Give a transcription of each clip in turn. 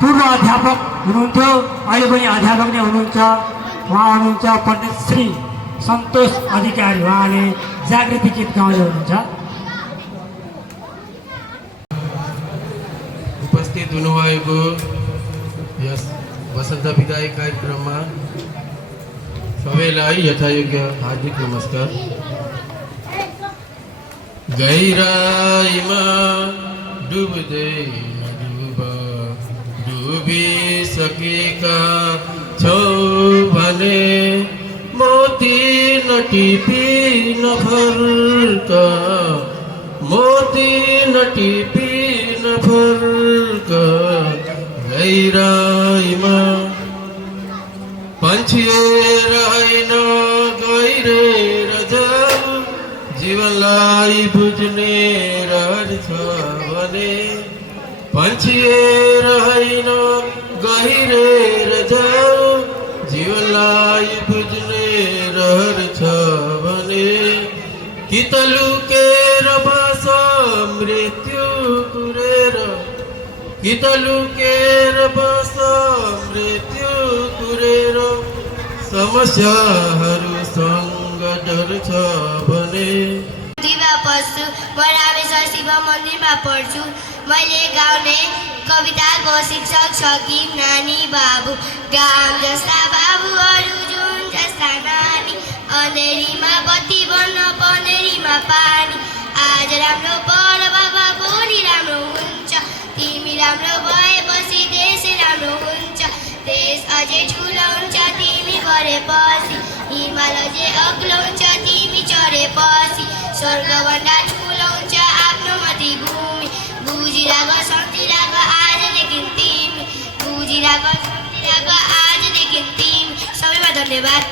पूर्व अध्यापक हुनुहुन्थ्यो, अहिले पनि अध्यापक नै हुनुहुन्छ। उहाँ हुनुहुन्छ पण्डित श्री सन्तोष अधिकारी। उहाँले जागृति गीत गाउँदै हुनुहुन्छ। उपस्थित हुनुभएको यस वसन्त विदाई कार्यक्रममा सबैलाई यथायोग्य हार्दिक नमस्कार। गहिराईमा डुब्दै डुबिसकेका छौ भने मोती नटिपी नफर्क, मोती नटिपी नफर्क। गहिराईमा पन्छिएर होइन गहिरेर जाऊ, जीवनलाई बुझ्ने रहर छ भने। पन्छिएर होइन गहिरेर जाऊ, जीवनलाई बुझ्ने रहर छ भने। कि त लुकेर बस मृत्यु कुरेर, कि त लुकेर बस मृत्यु कुरेर। समस्याहरूसँग डर छ भने। पढ्छु म रामेश्वर शिव मन्दिरमा पढ्छु। मैले गाउने कविताको शीर्षक छ कि नानी बाबु। गाम जस्ता बाबुहरू जुन जस्ता नानी, अँधेरीमा बत्ती बन्न पँधेरीमा पानी। आज राम्रो पढ बाबा, भोलि राम्रो हुन्छ। तिमी राम्रो भएपछि देश राम्रो हुन्छ। देश अझै ठुलो हुन्छ तिमी गरेपछि। हिमाल अझै अग्लो हुन्छ तिमी चढेपछि। स्वर्गभन्दा ठुलो हुन्छ आफ्नो मातृभूमि। बुझिरहेको सम्झिरहेको आजदेखि तिमी, बुझिरहेको सम्झिरहेको आजदेखि तिमी। सबैमा धन्यवाद।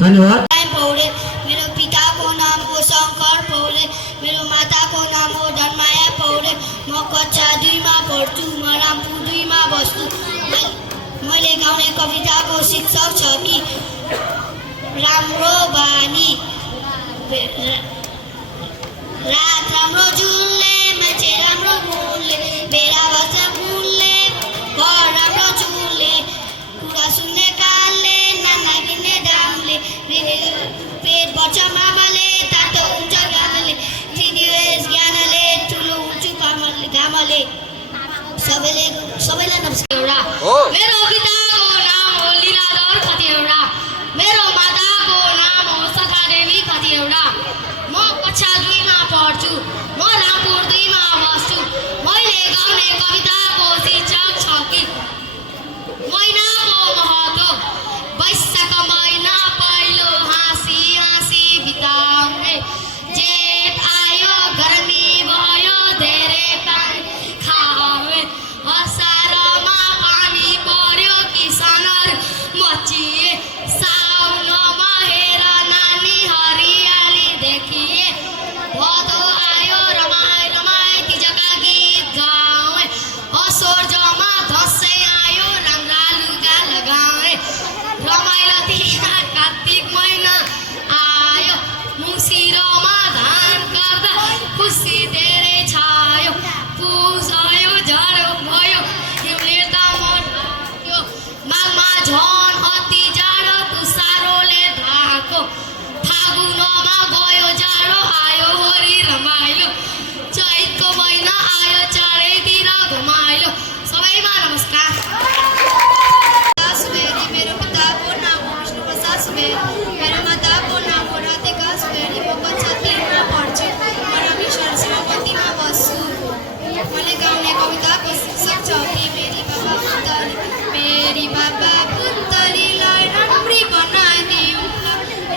धन्यवाद। पौडेल। मेरो पिताको नाम हो शङ्कर पौडेल। मेरो माताको नाम हो धनमाया पौडेल। म कक्षा 2 मा पढ्छु। म रामपुर 2 मा बस्छु। मैले गाउने कविताको शीर्षक छ कि राम्रो बानी। रात राम्रो जुलले, मान्छे राम्रो गुणले, बेला बस्छ गुणले, घर राम्रो चुलले, कुरा सुन्ने कानले, नाना किन्ने दामले, पेट बढ्छ मामाले, तातो हुन्छ गानाले, 3DS ज्ञानले, ठुलो हुन्छु घामले। सबैलाई नमस्कार। मेरो पिताको नाम हो लीलाधर खतिवडा। मेरो माताको नाम हो सखादेवी खतिवडा। म कक्षा 2 मा पढ्छु। म रामपुर 2 मा बस्छु। मैले गाउने कविताको शीर्षक छ कि महिनाको महत्त्व। वैशाख महिना पहिलो हाँसी हाँसी बिताउने। जेठ आयो गर्मी भयो धेरै पानी खाए। असारमा पानी पर्यो किसानहरू मचिए। साउनमा हेर नानी हरियाली देखिए। भदौ आयो रमाई रमाई तिजका गीत गाए। असोजमा दसैँ आयो राम्रा लुगा लगाए। रमाइलो तिहार कार्तिक महिना आयो। मुसिरोमा धान काट्दा खुसी धेरै छायो। पुस आयो जाडो भयो हिउँले त मर्यो। माघमा झन अति जाडो तुसारोले ढाको। फागुनमा गयो जाडो आयो होरी रमाइलो। चैतको महिना आयो चारैतिर घुमाइलो। सबैमा नमस्कार। सुवेदी। मेरो पिताको नाम हो विष्णु प्रसाद सुवेदी। मेरो माताको नाम हो राधिका सुवेदी। म कक्षा 3 मा पढ्छु। म रामेश्वर शिव मन्दिरमा बस्छु। मैले गाउने कविताको शीर्षक छ कि मेरी बाबा पुतली। मेरी बाबा पुतलीलाई राम्री बनाइदिउँला।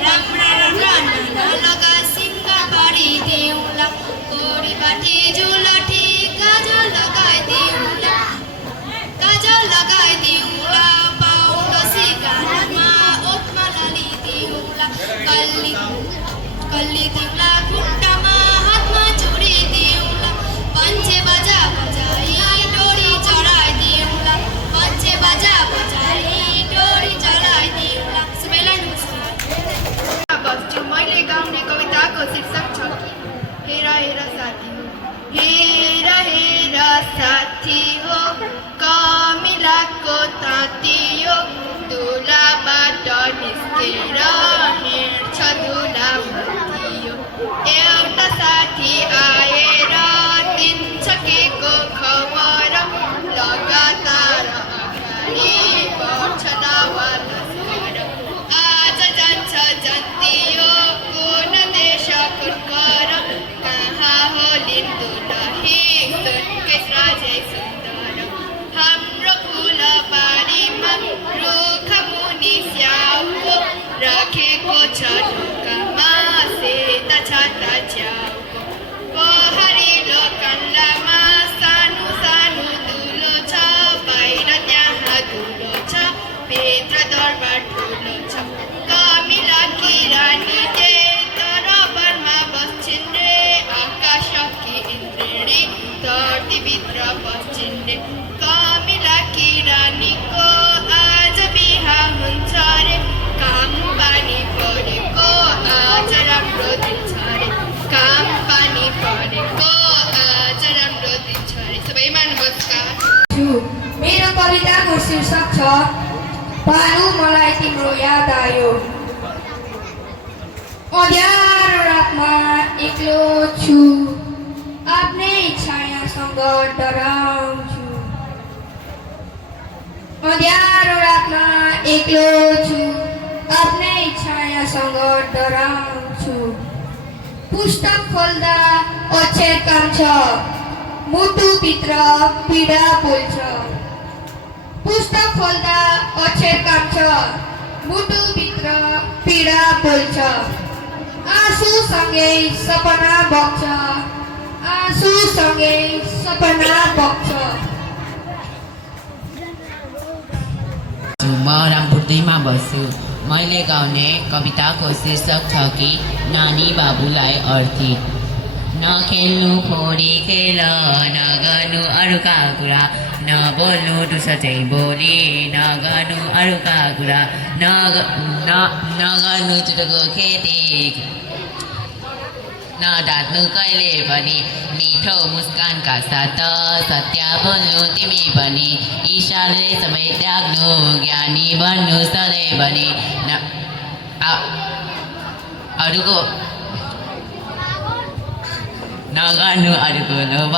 राम्रा राम्रा नाना लगा सिङ्ग पारिदिउँला। गोरीबाटी जुलठी काजल लगाइदिउँला। काजल लगाइदिउँला। पाउडसी गाडमा ओठमा लालिदिउँला। कल्ली दिउँला खुट्टामा हातमा चुडी दिउँला। पन्छे बाजा बजाई डोरी चढाइदिउँला। पन्छे बाजा बजाई असाध्यै सुन्दर हाम्रो फुलबारीमा रुख मुनि स्याउको राखेको छ ढोकामा सेता छाता च्याउको पहाडिलो काण्डमा सानो सानो दुलो छ बाहिर त्यहाँ दुलो छ भित्र दरबार ठुलो छ कमिला किरानी तराबरमा बस्छिन् रे आकाशकी इन्द्रिणी धरतीभित्र बस्छिन् रे कमिला किरानीको आज बिहा हुन्छ रे काम पानी परेको आज राम्रो दिन छ रे काम पानी परेको आज राम्रो दिन छ रे सबैमा नमस्कार मेरो कविताको शीर्षक छ पालु मलाई तिम्रो याद आयो अँध्यारो रातमा एक्लो छु आफ्नै छायासँग डराउँछु अँध्यारो रातमा एक्लो छु आफ्नै छायासँग डराउँछु पुस्तक खोल्दा अक्षर कान्छ मुटुभित्र पीडा बोल्छ पुस्तक खोल्दा अक्षर कान्छ मुटुभित्र पीडा बोल्छ आँसुसँगै सपना बग्छ आँसुसँगै सपना बग्छ म रामपुर 2 मा बस्छु मैले गाउने कविताको शीर्षक छ कि नानी बाबुलाई अर्थी नखेल्नु फोरी खेल नगर्नु अरूका कुरा नबोल्नु दुसो चाहिँ बोली नगर्नु अरूका कुरा नगर्नु चुटोको खेती नढाट्नु कहिले पनि मिठो मुस्कानका साथ सत्य बोल्नु तिमी पनि ईश्वरले सबै त्याग्नु ज्ञानी बन्नु सधैँभरि अरूको नगर्नु अरूको लोभ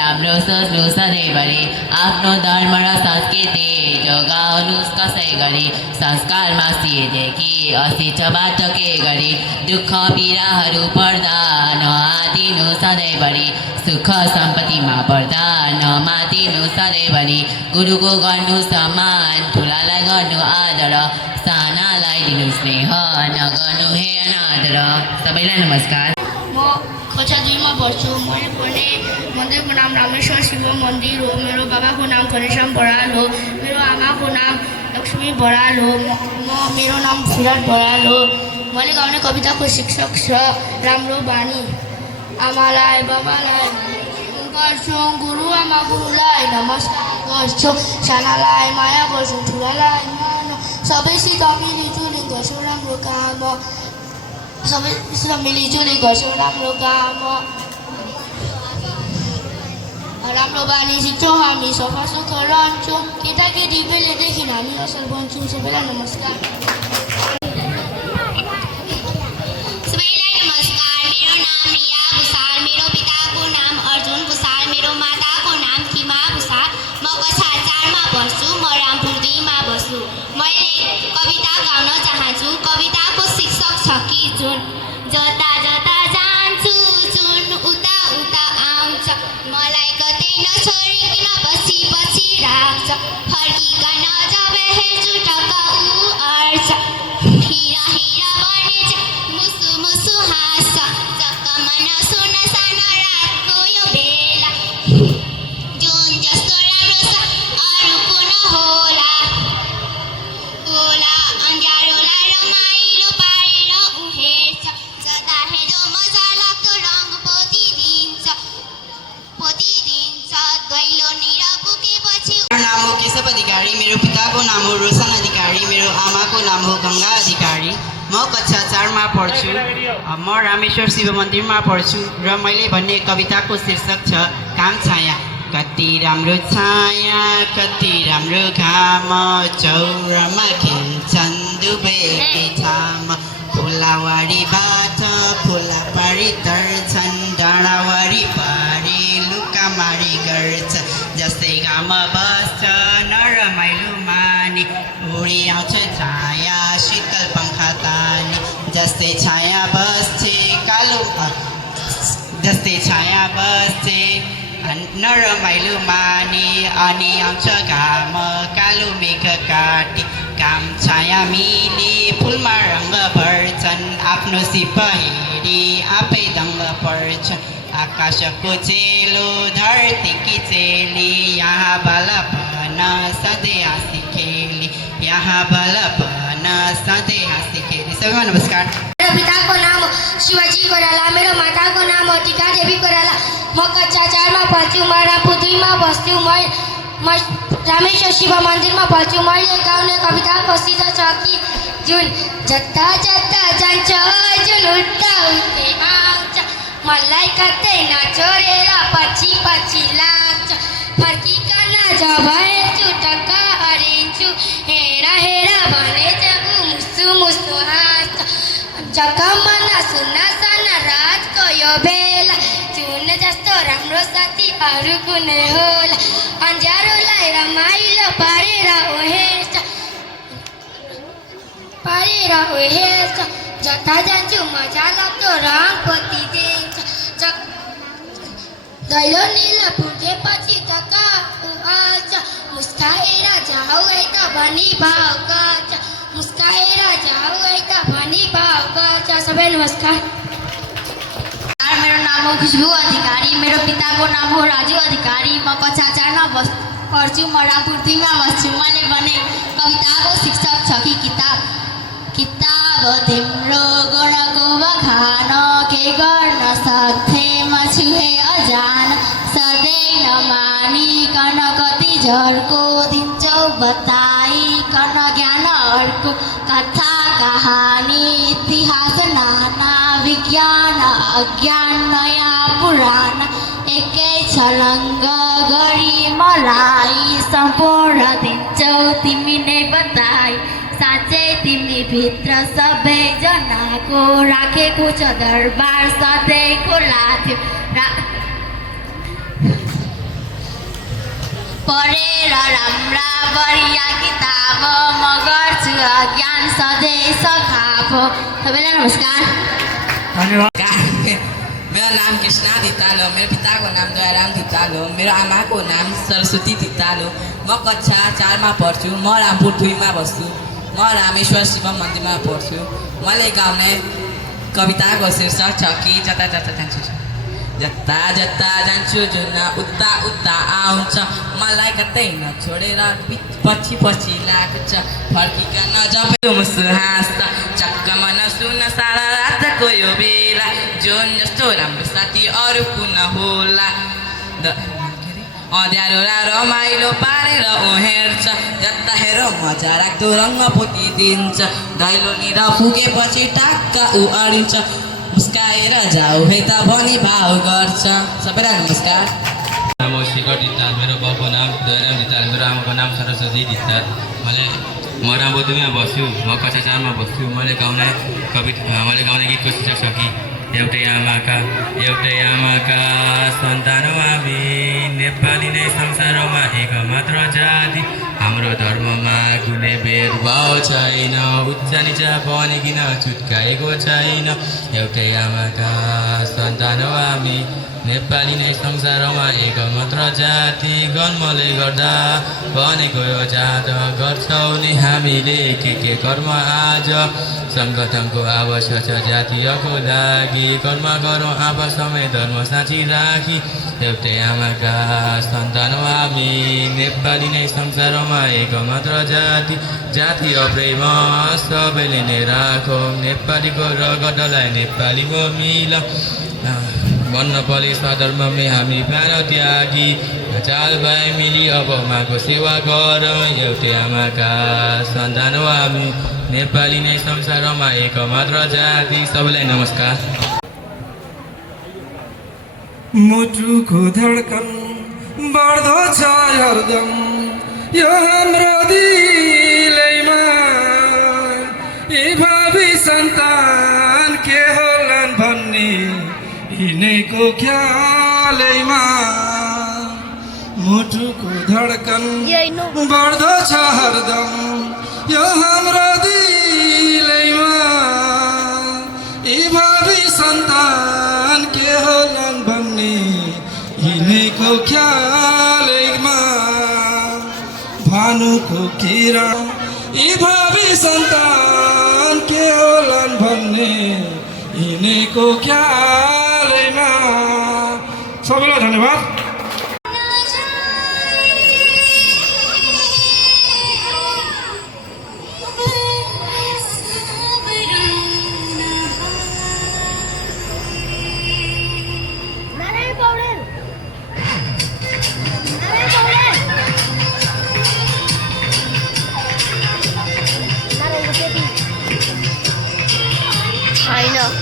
राम्रो सोच्नु सधैँभरि आफ्नो धर्म र संस्कृति जोगाउनु कसै गरी संस्कार मासिएदेखि अशिक्ष बाट के गरी दुःख पीडाहरू पर्दा नआदिनु सधैँभरि सुख सम्पत्तिमा पर्दा नमातिनु सधैँभरि गुरुको गर्नु सम्मान ठुलालाई गर्नु आदर सानालाई दिनु स्नेह नगर्नु हे अनादर सबैलाई नमस्कार म कक्षा 2 मा पढ्छु मैले पढ्ने मन्दिरको नाम रामेश्वर शिव मन्दिर हो मेरो बाबाको नाम घनश्याम बराल हो मेरो आमाको नाम लक्ष्मी बराल हो मेरो नाम विराट बराल हो मैले गाउने कविताको शीर्षक छ राम्रो बानी आमालाई बाबालाई गर्छु गुरुआमा गुरुलाई नमस्कार गर्छु सानालाई माया गर्छु ठुलालाई मानो सबैसित मिलिजुली गर्छु राम्रो काम सबैसित मिलिजुली गर्छौँ राम्रो काम राम्रो बानी सिक्छौँ हामी सफा सुग्घर रहन्छौँ केटाकेटी बेलेदेखि हामी असल बन्छौँ सबैलाई नमस्कार मेरो नाम रिया भुसाल मेरो पिताको नाम अर्जुन भुसाल मेरो माताको नाम खिमा भुसाल म कक्षा 4 मा पढ्छु म रामपुर 2 मा बस्छु मैले कविता गाउन चाहन्छु कविताको शीर्षक छ कि जुन जता जता जान्छु जुन उता उता आउँछ मलाई कतै नछोडिकन पछि पछि राख्छ फर्किकन जब हेर्छु टक्क ऊ अड्छ हिरा हिरा बनेछ मुसु मुसु हाँस्छ जक्क मन सुन सानो रातको यो बेला जुन जस्तो राम्रो छ अरूको नहोला होला अँध्यारोलाई रमाइलो पारेर उ हेर्छ जता हेर्दो मजा लाग्दो रङ पोतिदिन्छ दैलो निर पुगेपछि मेरो नाम हो केशव अधिकारी मेरो पिताको नाम हो रोशन अधिकारी मेरो आमाको नाम हो गङ्गा अधिकारी म कक्षा 4 मा पढ्छु म रामेश्वर शिव मन्दिरमा पढ्छु र मैले भन्ने कविताको शीर्षक छ काम छाया कति राम्रो छाया कति राम्रो घाम चौरमा खेल्छन् दुवैकै छाम फुलावारीबाट फुलापारी तर्छन् डाँडावारी पारी लुकामारी गर्छ जस्तै घाम बस्छ नरमाइलो माने उडी आउँछ छाया शीतल पङ्खा तानी जस्तै छाया बस्छे कालो जस्तै छाया बस्छे नरमाइलो माने अनि आउँछ घाम कालो मेघ काटी काम छाया मिली फुलमा रङ्ग भर्छन् आफ्नो सिप हेरी आफै दङ्ग पर्छन् आकाशको चेलो धरतीकी चेली यहाँ बालपन सधैँ हाँसी खेली यहाँ बालपन सधैँ हाँसी खेली सबैमा नमस्कार मेरो पिताको नाम हो शिवाजी कोइराला मेरो माताको नाम हो टिका देवी कोइराला म कक्षा 4 मा पढ्छु म रामपुर 2 मा बस्छु म रामेश्वर शिव मन्दिरमा पढ्छु मैले गाउने कविताको शीर्षक छ कि जुन जता जता जान्छ जुन उता उतै आउँछ मलाई कतै नछोडेर पछि पछि लाग्छ फर्किकन जब हेर्छु टक्क हरिन्छु हेर हेर भने मुसु मुसु हाँस्छ जकमन सुन्न सन रातको यो बेला चुन जस्तो राम्रो साथी अरू कुनै होला अन्ज्यारोलाई रमाइलो पारेर हेर्छ जता जान्छु मजा लाग्दो रङ पोती दिन्छ दैलो निलो फुटेपछि जग्गा उहाल्छ मुस्काएर जाऊ है त भनी भाव गर्छ मुस्काएर जाऊ है त भनी भाव गर्छ सबै नमस्कार मेरो नाम हो खुशबु अधिकारी मेरो पिताको नाम हो राजु अधिकारी म कक्षा 4 मा पढ्छु म रामपुर 2 मा बस्छु मैले भने कविताको शीर्षक छ कि किताब तिम्रो गुणको बखान के गर्न सक्थे म छुहे अजान सधैँ नमानिकन कति झर्को दिन्छौ बताइकन ज्ञानहरूको कथा कहानी इतिहास नाना विज्ञान अज्ञान नयाँ पुराण एकै छलङ्ग गरी मलाई सम्पूर्ण दिन्छौ तिमी नै बताई साँच्चै तिमी भित्र सबैजनाको राखेको छ दरबार सधैँ खुला थियो पढेर राम्रा बढिया किताब म गर्छु अज्ञान सधैँ सखाप सबैलाई नमस्कार धन्यवाद मेरो नाम कृष्णा धिताल हो मेरो पिताको नाम दयाराम धिताल हो मेरो आमाको नाम सरस्वती धिताल हो म कक्षा 4 मा पढ्छु म रामपुर 2 मा बस्छु म रामेश्वर शिव मन्दिरमा पढ्छु मैले गाउने कविताको शीर्षक छ कि जता जता जान्छु जुन उता उता आउँछ मलाई कतै नछोडेर पछि पछि लाग्छ फर्किकन जब मुसु हाँस्छ चक्क मन सुन सारा रातको यो बेला जुन जस्तो राम्रो साथी अरू कुन होला अँध्यारो रमाइलो पारेर हेर्छ जता हेर मजा राख्दो रङ्ग पोती दिन्छ दैलो निर पुगेपछि टाक्क ऊ अडिन्छ मुस्काएर जाऊ है त भनी भाव गर्छ सबैलाई नमस्कार नाम हो शेखर धिताल मेरो बाउको नाम दयाराम धिताल मेरो आमाको नाम सरस्वती धिताल म रामपुर 2 मा बस्छु म कक्षा 4 मा बस्छु मैले गाउने गीतको शीर्षक छ कि एउटै आमाका सन्तान हामी नेपाली नै संसारमा एक मात्र जाति हाम्रो धर्ममा कुनै भेदभाव छैन उच्च निच बनिकिन छुट्काएको छैन एउटै आमाका सन्तान हामी नेपाली नै संसारमा एक मात्र जाति जन्मले गर्दा बनेको यो जात गर्छौ नि हामीले के कर्म आज सङ्गठनको आवश्यक छ जातीयको लागि कर्म गरौँ आपसमै धर्म साँची राखी एउटै आमाका सन्तान हामी नेपाली नै संसारमा एक मात्र जातीय प्रेम सबैले नै राखौँ नेपालीको रगतलाई नेपालीको मिल भन्न पर्ने स्वधर्ममै हामी प्राण त्यागी चाल भाइ मिली अब माको सेवा गर एउटै आमाका सन्तान हामी नेपाली नै संसारमा एक मात्र जाति सबैलाई नमस्कार मुटुको धड्कन बढ्दो छ हरदम यो हाम्रो दिलैमा यी भावी सन्तान के होलान् भन्ने यिनैको ख्यालैमा मुटुको धड्कन बढ्दो छ हरदम यो हाम्रो दिलैमा यी भावी सन्तान के होलान् भन्ने यिनैको हो ख्यालैमा भानुको किरण यी भावी सन्तान के होलान् भन्ने यिनीको ख्यालैमा। सबैलाई धन्यवाद। I know.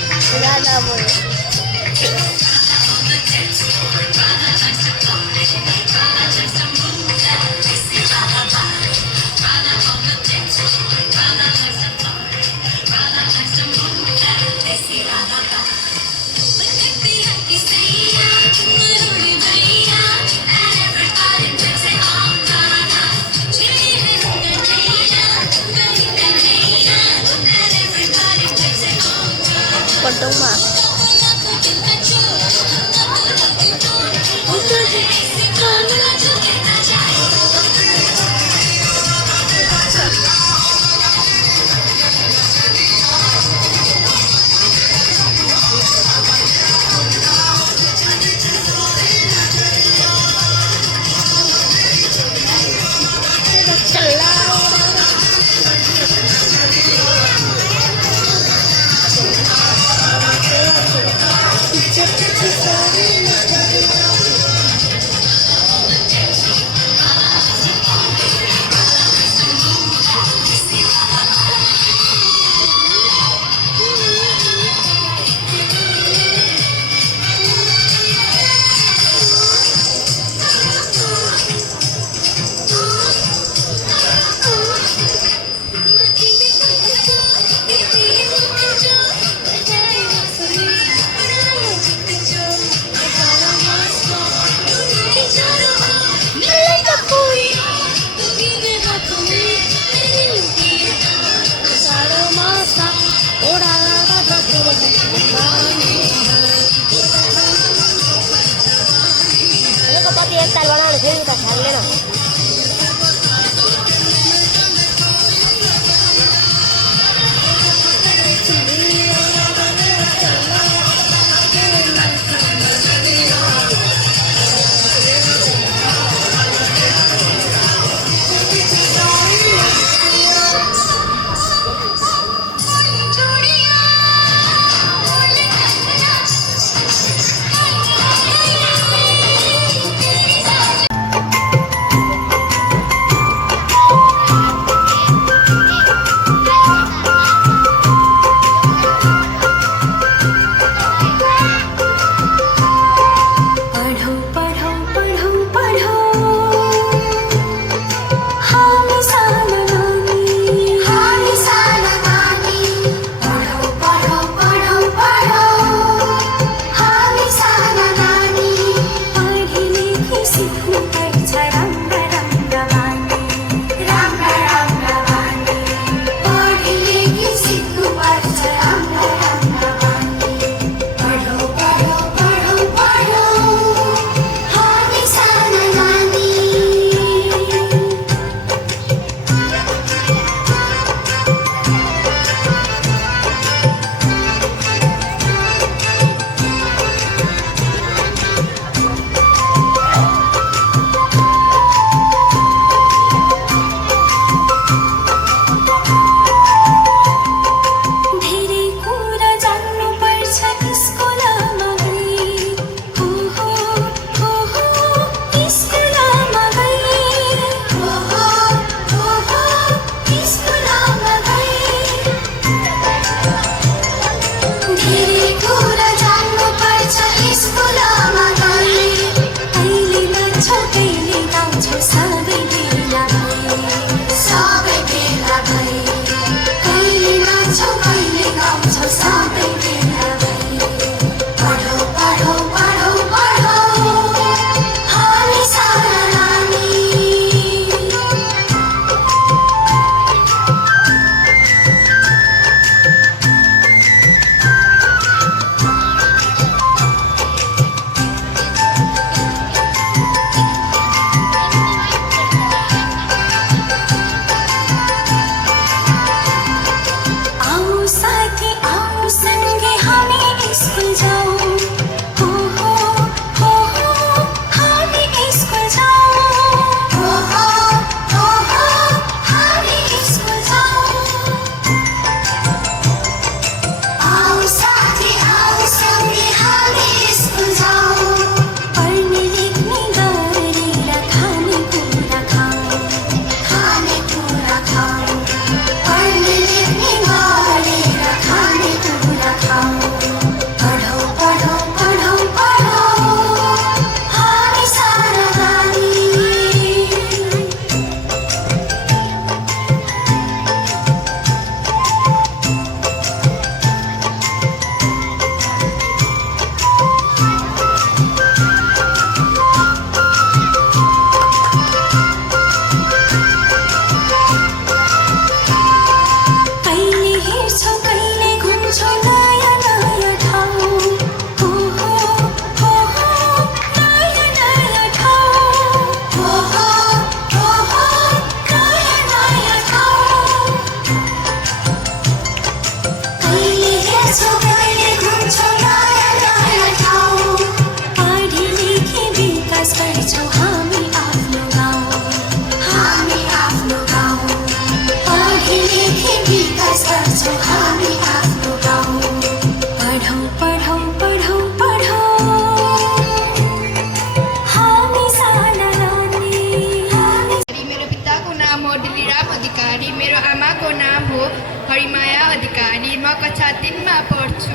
अधिकारी म कक्षा 3 मा पढ्छु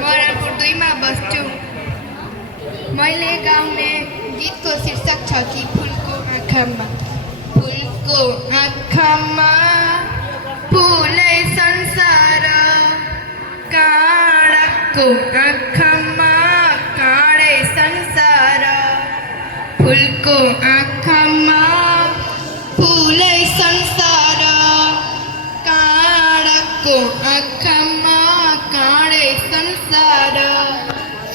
म रामपुर 2 मा बस्छु मैले गाउने गीतको शीर्षक छ कि फुलको आँखामा फुलको आँखामा फुलै संसार काँडाको आँखामा काँडै संसार फुलको आँखामा फुलै संसार काँडाको आँखामा काँडै संसार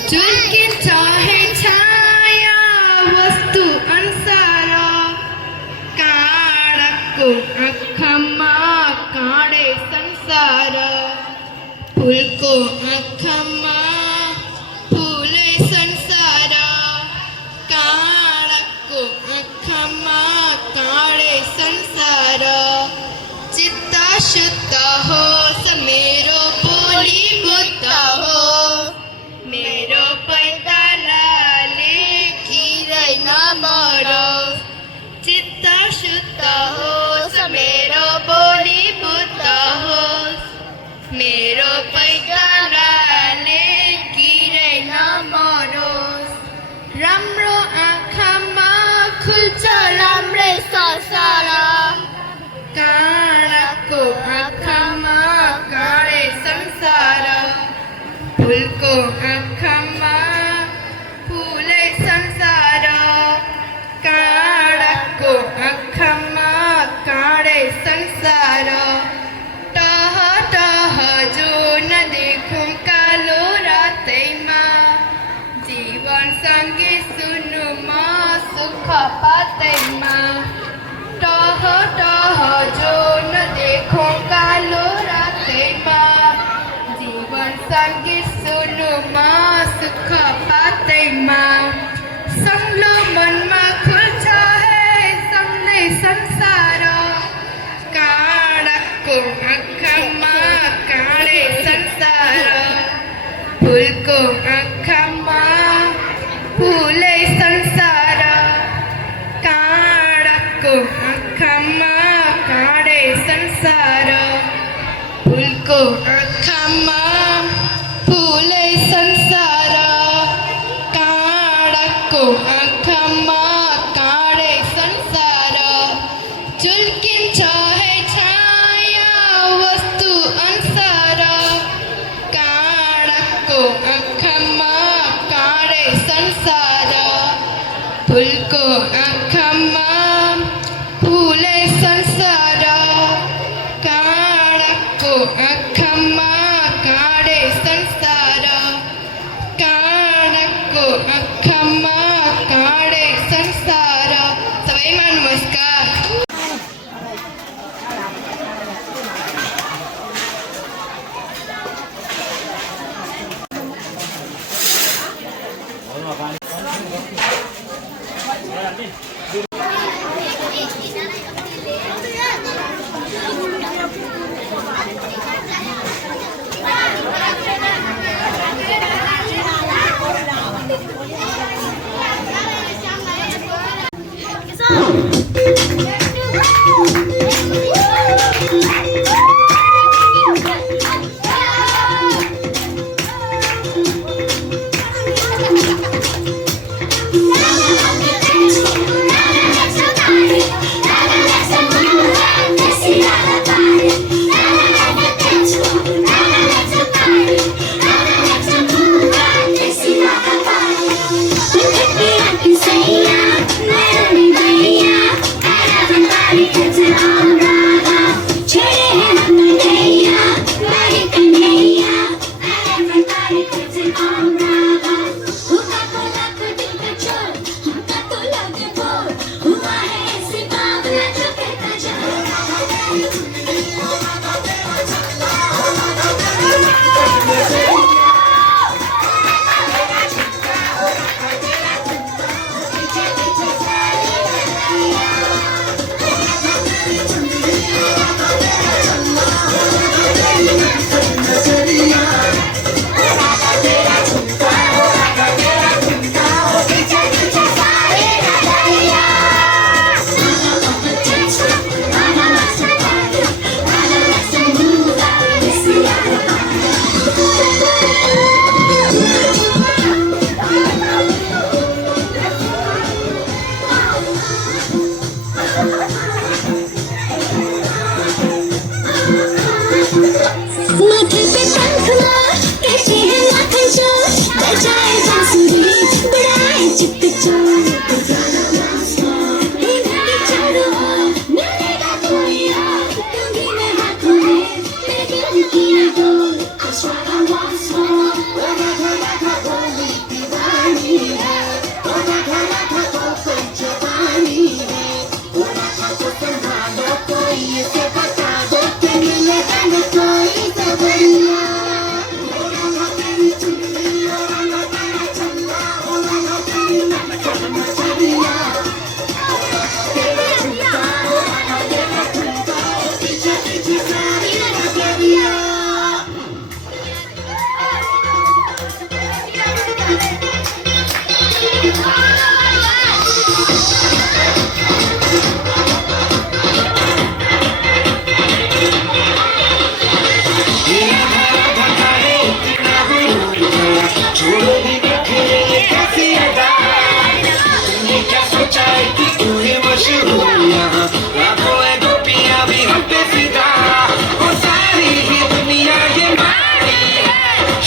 झुल्किन्छ हे छाया वस्तु अनुसार काँडाको आँखामा काँडै संसार फुलको आँखामा फुलै संसार काँडाको आँखामा काँडै संसार चित्त शुद्ध होस् मेरो बोली बुद्ध हो मेरो पैतालाले किरै नमरोस् चित्त शुद्ध होस् मेरो बोली बुद्ध होस् मेरो पैतालाले किरै नमरोस् राम्रो आँखामा खुल्छ राम्रै संसार काँडाको आँखामा काँडै संसार फुलको आँखामा फुलै संसार काँडाको आँखामा काँडै संसार टह टह जो नदेखौँ कालो रातैमा जीवन सँगै सुन्नु म सुख पातैमा टह टह जो नदेखौँ कालो रातैमा जीवन सँगै सुन्नु म सुख पातैमा संग्लो मनमा खुल्छ हे सँगै संसार काँडाको आँखामा काँडै संसार फुलको आँखामा फुलै संसार काँडाको आँखामा काँडै संसार फुलको आँखामा फुलै संसार काँडाको आँखामा काँडै संसार झुल्किन्छ हे छाया वस्तु अनुसार काँडाको आँखामा काँडै संसार फुलको आँखामा फुलै संसार काँडाको आँखामा माथे पे पंखुआ कैसे है माखन चोर बजाए बांसुरी बड़ाए चित्त चोर चारों ओर मिलेगा कोई और दूंगी मैं हाथों में मेरे दिल की door I swear I once more गोली दीवानी है कोई जवानी है तो संभालो कोई इसे बता दो कि मिलेगा न कोई तो बढ़िया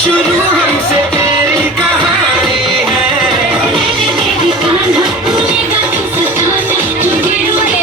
शुरू हमसे तेरी कहानी है मेरी कान्हा भूलेगा तू सताना तुझे रोए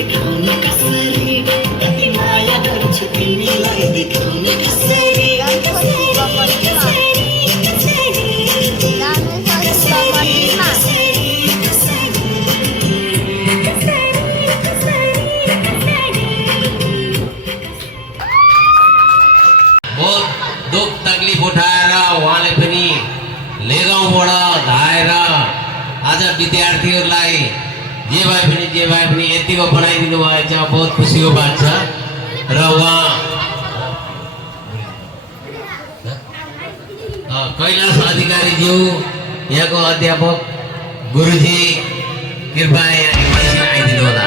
देखाउने कसरी कति माया गर्छु तिमीलाई देखाउने कसरी बहुत दुख तकलिफ उठाएर उहाँले पनि लेगाउँबाट धाएर आज विद्यार्थीहरूलाई जे भए पनि यतिको बनाइदिनु भएछ। बहुत खुसीको बात छ र उहाँ कैलाश अधिकारीज्यू यहाँको अध्यापक गुरुजी कृपया यहाँ एकैछिन आइदिनु होला।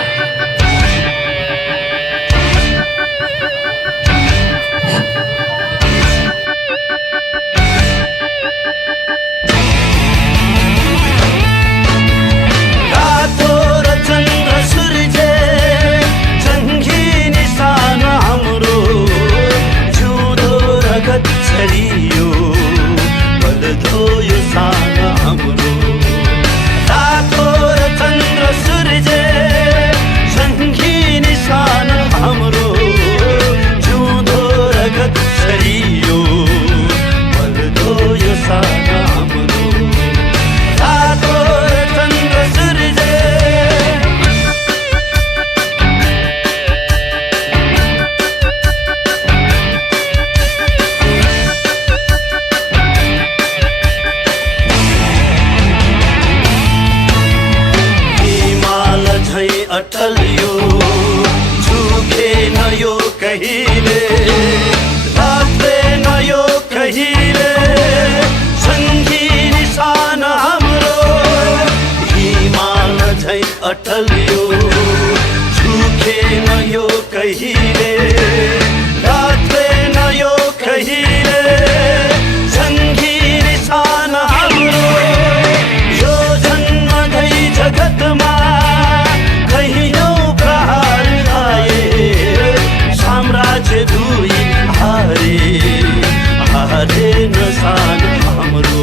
अटल यो झुकेन यो कहिले लाग्दैन यो कहिले सङ्गी निशान हाम्रो हिमाल झै अटल यो झुकेन यो कहिले लाग्दैन यो कहिले सङ्गी निशान हाम्रो यो जन्म धै जगतमा हारे नसान हाम्रो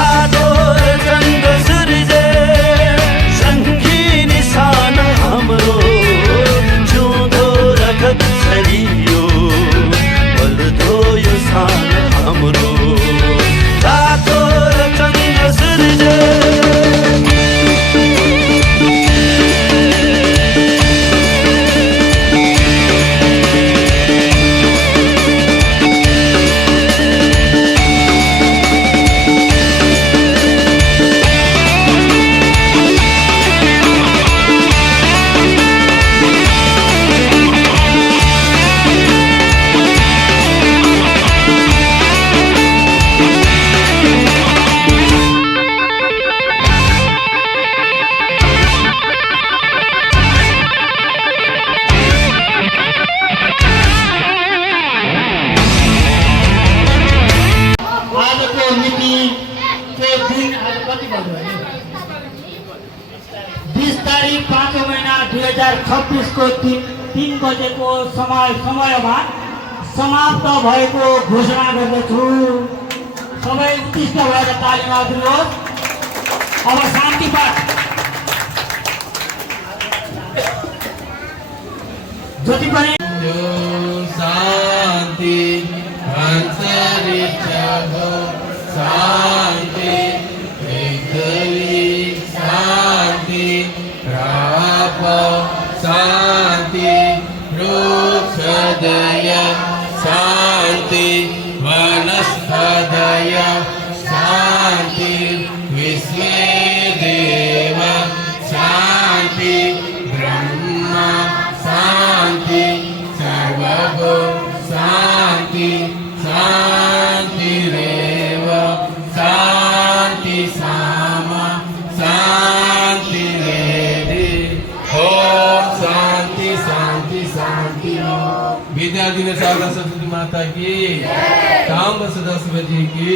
आदो चन्द्र सूर्य सङ्गी निशान हाम्रो जिउँदो रगत छरियो बल्दो यो सान हाम्रो आदो चन्द्र सूर्य तारिक 5 महिना 2026 को 3 बजेको समयमा समाप्त भएको घोषणा गर्दछु। सबै उत्कृष्ट भएर तालिम दिनुहोस्। अब शान्ति पाठ जति पनि शान्ति अन्तरिक्ष हो शान्ति पृथ्वी शान्ति प्राप शान्ति वृक्षदय शान्ति वनस्पतय शान्ति विश्वे देव शान्ति ब्रह्म शान्ति सर्वभूत शान्ति शान्तिरेव शान्ति सामा शान्तिरेधि ओम शान्ति शान्ति शान्ति। विद्यार्थी ने सरस्वती माता की काम बस 10 बजे की